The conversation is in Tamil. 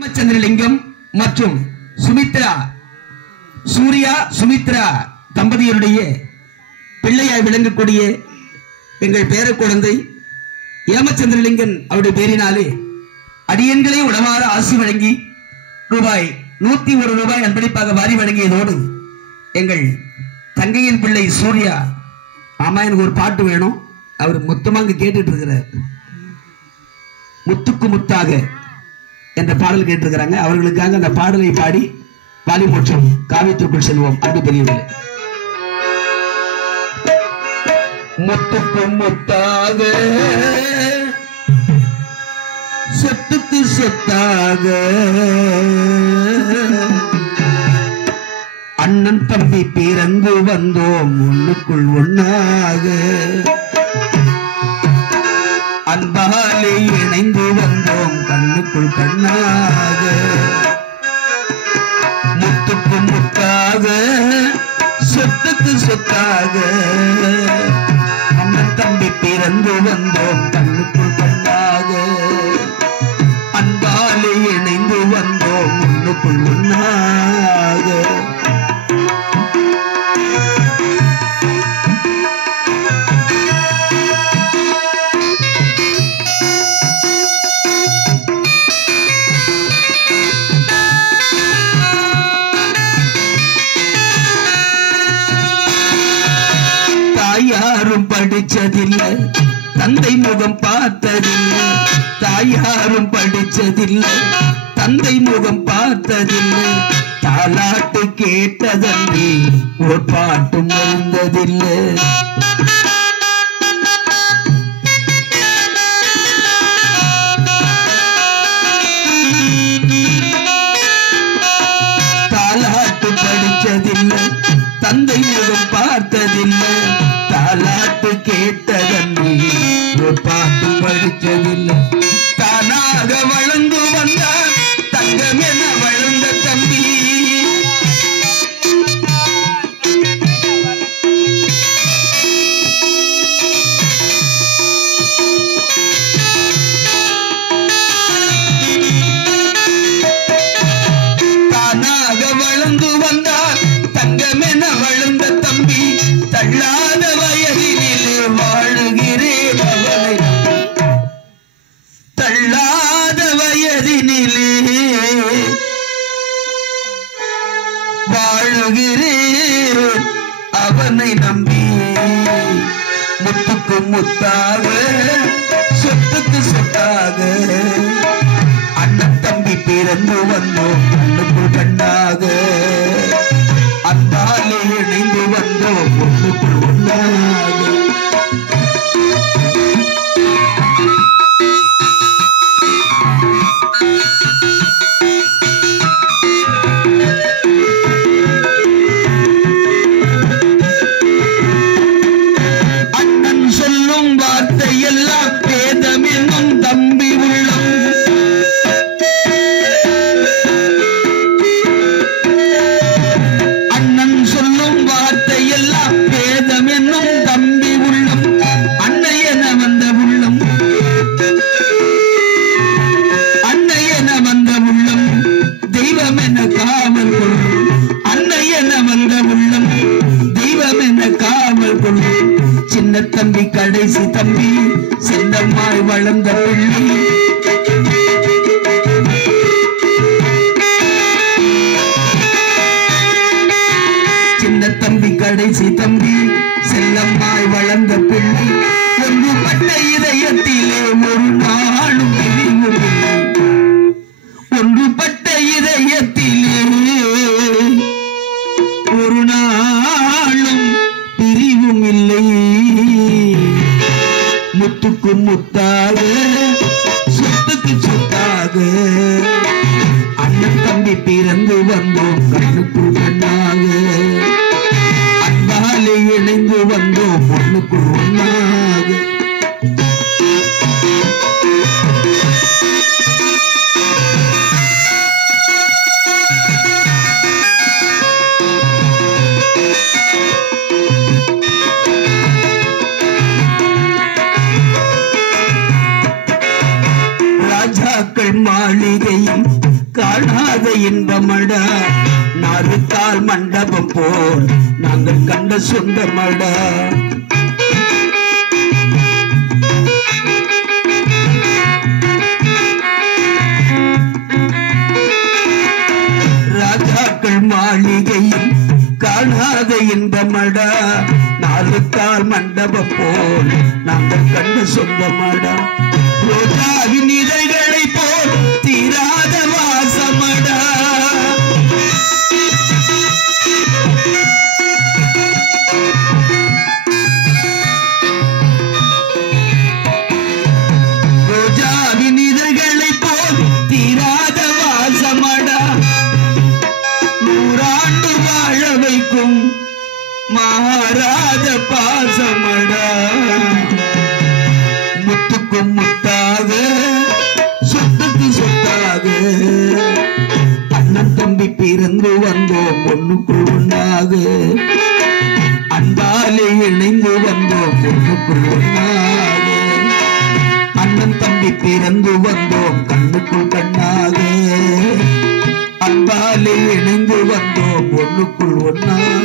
ராமச்சந்திரலிங்கம் மற்றும் சுமித்ரா சூர்யா சுமித்ரா தம்பதியருடைய பிள்ளையாய் விளங்கக்கூடிய எங்கள் பேர குழந்தை ஏமச்சந்திரலிங்கன் அவருடைய பேரினாலே அடியன்களை உடமாற ஆசி வழங்கி ரூபாய் 101 அன்பளிப்பாக வாரி வழங்கியதோடு எங்கள் தங்கையின் பிள்ளை சூர்யா ஆமா எனக்கு ஒரு பாட்டு வேணும் அவர் மொத்தமாக கேட்டுட்டு இருக்கிறார். முத்துக்கு முத்தாக என்ற பாடல் கேட்டிருக்கிறாங்க. அவர்களுக்காக அந்த பாடலை பாடி வாலி மோட்சம் காவியத்திற்குள் செல்வோம். அன்பு பெரியவர்களே, முத்துக்கு முத்தாக சொத்துக்கு சொத்தாக அண்ணன் தம்பி பிறந்து வந்தோம் ஒண்ணுக்குள் ஒண்ணாக அன்பாலே இணைந்து வந்தோம் கண்ணுக்குள் கண்ணாக முத்துக்கு முத்தாக சொத்துக்கு சொத்தாக அண்ணன் தம்பி பிறந்து வந்தோம் கண்ணுக்குள் கண்ணாக அன்பாலே இணைந்து வந்தோம் ஒண்ணுக்குள் ஒண்ணாக தாயாரும் படிச்சதில்லை தந்தை முகம் பார்த்ததில்லை தாயாரும் படிச்சதில்லை தந்தை முகம் பார்த்ததில்லை தாலாட்டு கேட்டதன்றி ஒரு பாட்டும் வந்ததில்லை தாலாட்டு படிச்சதில்லை தந்தை முகம் பார்த்ததில்லை தாலாட்டு கேட்டதன்றி ஒரு பாட்டு படிச்சதில்லை தானாக வளர்ந்து வந்தார் தங்கம் என வளர்ந்த தம்பி தானாக வளர்ந்து வந்தார் தங்கம் என வளர்ந்த தம்பி தள்ளாத வயதினிலே வாழுகிறேன் அவனை தள்ளாத வயதினிலே வாழுகிறேன் அவனை நம்பி முத்துக்கு முத்தாக சொத்துக்கு சொத்தாக அண்ணன் தம்பி பிறந்து வந்தோம் கண்ணுக்குள் கண்ணாக அன்பாலே இணைந்து வந்தோம் ஒன்றுக்குள் ஒன்றாக அண்ணன் சொல்லும் வார்த்தையெல்லாம் வேதம் என்னும் தம்பி உள்ளம் அண்ணன் சொல்லும் வார்த்தையெல்லாம் வேதம் என்னும் தம்பி உள்ளம் அன்னை என வந்த உள்ளம் அன்னை என வந்த உள்ளம் தெய்வம் என காவல் கொள்ளும் அன்னை என வந்த உள்ளம் தெய்வம் என காவல் கொள்ளும் சின்ன தம்பி கடைசி தம்பி செல்லம்மாய் வளர்ந்த பிள்ளை சின்ன தம்பி கடைசி தம்பி செல்லம்மாய் வளர்ந்த பிள்ளை ஒன்றுபட்ட இதயத்திலே ஒரு நாளும் பிரிவுமில்லை ஒன்றுபட்ட இதயத்திலே ஒரு நாளும் பிரிவும் இல்லை முத்துக்கு முத்தாக சொத்துக்கு சொத்தாக அண்ணன் தம்பி பிறந்து வந்தோம் கண்ணுக்குள் கண்ணாக அன்பாலே இணைந்து வந்தோம் ஒண்ணுக்குள் ஒண்ணாக ராஜாக்கள் மாளிகையில் காணாத இன்பமடா நாறுகால் மண்டபம் போல் நாங்கள் கண்ட சொந்தமடா ராஜாக்கள் மாளிகையும் காணாத இன்பமடா நாறுகால் மண்டபம் போல் நாங்கள் கண்ட சொந்தமடா ரோஜாவின் இதழ்களை போல் தீராத வாசமடா ரோஜாவின் இதழ்களை போல் தீராத வாசமடா நூறாண்டு வாழ வைக்கும் மாறாத பாசமடா முத்துக்கும் முத்தாக சொத்துக்கு சொத்தாக அண்ணன் தம்பி பிறந்து வந்தோம் ஒண்ணுக்குள் ஒண்ணாக அன்பாலே இணைந்து வந்தோம் ஒண்ணுக்குள் ஒண்ணாக அண்ணன் தம்பி பிறந்து வந்தோம் கண்ணுக்குள் கண்ணாக அன்பாலே இணைந்து வந்தோம் ஒண்ணுக்குள் ஒண்ணாக